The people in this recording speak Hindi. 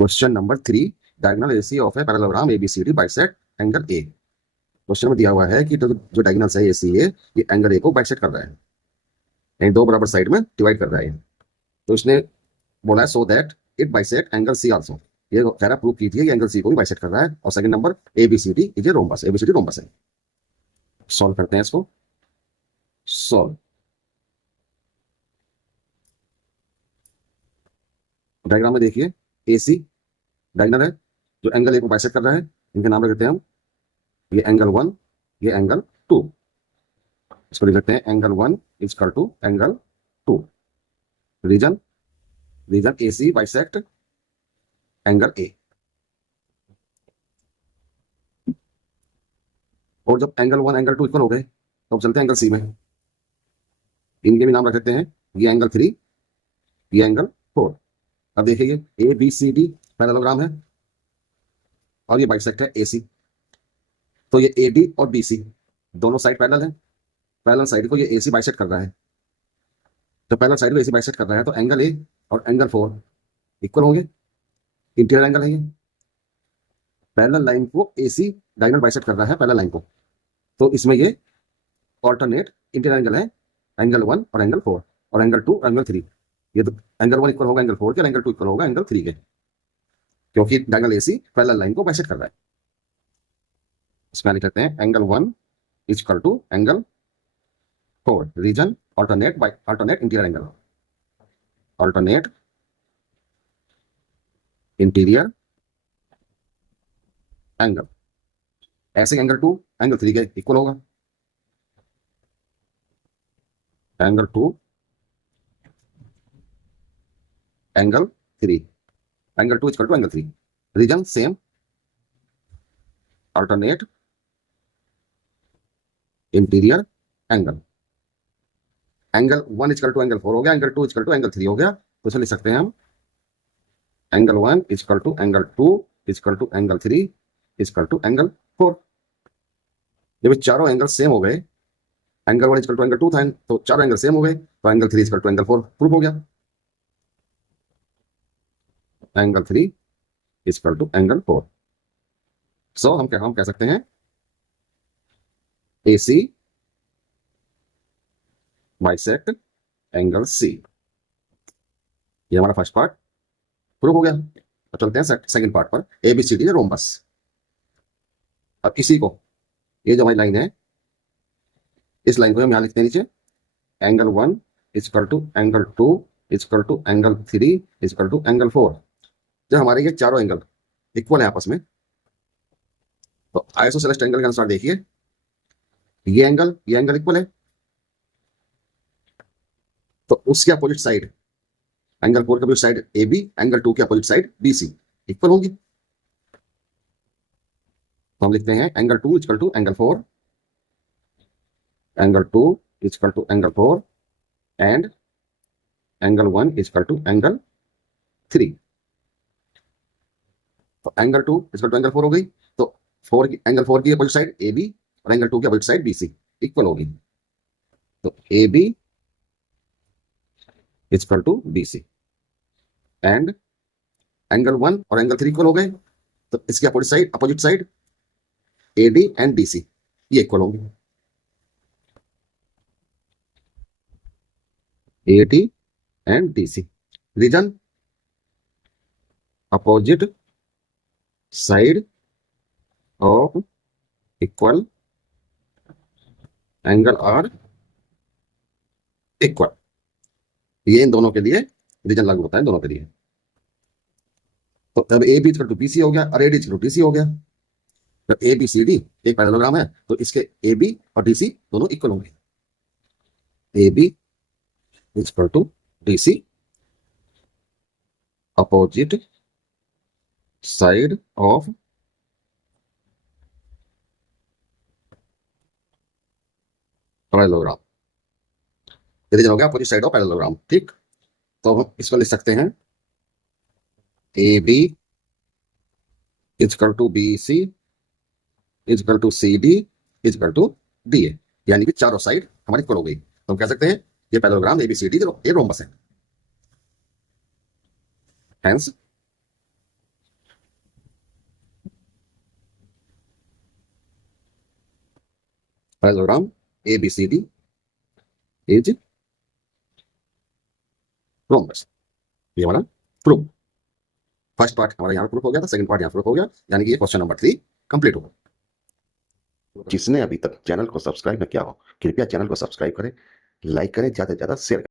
Question number 3, diagonal AC of a parallelogram ABCD bisect angle A. Question में दिया हुआ है कि जो डायगोनल है एसी ए, ये एंगल ए को बाइसेक्ट कर रहा है, यानी दो बराबर साइड में डिवाइड कर रहा है। तो इसने बोला है so that it bisect angle C also. ये कह रहा है प्रूव कीजिए कि एंगल सी को भी बाइसेक्ट कर रहा है। और second number ABCD is a rhombus, ABCD rhombus है। सॉल्व करते हैं इसको। सॉल्व। डायग्राम में देखिए, एसी डायगोनल है जो एंगल ए को बाइसेक्ट कर रहा है। इनके नाम रख देते हैं हम, ये एंगल 1, ये एंगल 2। इसको लिख सकते हैं angle 1 equal to angle 2। Reason AC bisect angle A. और जब एंगल 1 एंगल 2 इक्वल हो गए तो अब चलते हैं एंगल सी में। इनके भी नाम रख देते हैं, ये एंगल 3, ये एंगल 4। अब देखिए A B C D parallelogram है और ये बाइसेक्ट है AC। तो ये ए बी और बी सी दोनों साइड पैरेलल है। पैरेलल साइड को ये AC बाइसेक्ट कर रहा है। तो पैरेलल साइड को AC बाइसेक्ट कर रहा है तो एंगल ए और एंगल 4 इक्वल होंगे। इंटीरियर एंगल है ये। पैरेलल लाइन को AC डायगोनल बाइसेक्ट कर रहा है, पैरेलल लाइन को। तो इसमें ये ऑल्टरनेट इंटीरियर एंगल है, एंगल 1 और एंगल 4 और एंगल 2 और एंगल 3। ये तो एंगल 1 इक्वल होगा एंगल 4 के और एंगल 2 इक्वल होगा एंगल 3 के, क्योंकि डायगोनल AC पैरेलल लाइन को बाइसेक्ट कर रहा है। इसमें लिख सकते हैं angle 1 equal to angle 4। Reason alternate interior angle, alternate interior angle. ऐसे एंगल 2 एंगल 3 के इक्वल होगा। Angle 2 angle 3, angle 2 equal to angle 3। Reason same, alternate interior angle. Angle 1 equal to angle 4 हो गया, एंगल 2 इक्वल टू एंगल 3 हो गया। तो इसे लिख सकते हैं हम angle 1 equal to angle 2 equal to angle 3 equal to angle 4। जब चारों एंगल सेम हो गए, एंगल 1 इक्वल टू एंगल 2 था तो चारों एंगल सेम हो गए, तो angle 3 equal to angle 4 proof हो गया। Angle 3 equal to angle 4। So हम कह सकते हैं AC बाइसेक्ट एंगल C। ये हमारा फर्स्ट पार्ट प्रूफ हो गया। तो चलते हैं सेकंड पार्ट पर, ABCD रोम्बस। अब इसी को, ये जो हमारी लाइन है, इस लाइन को हम यहां लिखते हैं नीचे, angle 1 equal to angle 2 equal to angle 3 equal to angle 4। जब हमारे ये चारों एंगल इक्वल है आपस में, तो आइसोसेलेस एंगल के अनुसार देखिए, ये एंगल इक्वल है, तो उसके अपोजिट साइड, एंगल 4 के अपोजिट साइड AB, एंगल 2 के अपोजिट साइड BC इक्वल होंगी। तो हम लिखते हैं angle 2 equal to angle 4, angle 2 equal to angle 4 and angle 1 equal to angle 3। तो एंगल 2 इक्वल टू एंगल 4 हो गई, तो एंगल 4 की अपोजिट साइड AB और एंगल 2 की अपोजिट साइड BC इक्वल होगी। तो AB equal to BC and angle 1 और एंगल 3 इक्वल हो गए, तो इसके opposite side AD and DC ये इक्वल होंगे। AD and DC। Reason opposite side of equal angle are equal. ये इन दोनों के लिए रीजन लागू होता है, इन दोनों के लिए। तो अब AB इक्वल टू BC हो गया और AD इक्वल टू DC हो गया। जब ABCD एक पैरेललोग्राम है तो इसके AB और DC दोनों इक्वल होंगे। AB equal to DC opposite side of parallelogram. Reason हो गया अपोजिट साइड ऑफ पैरेललोग्राम, ठीक। तो हम इसको लिख सकते हैं AB equal to BC equal to CD equal to DA, यानी कि चारों साइड हमारी इक्वल हो गई। तो हम कह सकते हैं ये पैरेललोग्राम ABCD ए रोम्बस है। Hence parallelogram ABCD is rhombus, ये हमारा प्रूफ। फर्स्ट पार्ट हमारा यहाँ प्रूफ हो गया था, सेकंड पार्ट यहाँ प्रूफ हो गया, यानी कि ये क्वेश्चन नंबर 3 कंप्लीट हो गया। जिसने अभी तक चैनल को सब्सक्राइब न किया हो, कृपया चैनल को सब्सक्राइब करें, लाइक करें, ज्यादा से ज्यादा शेयर करें।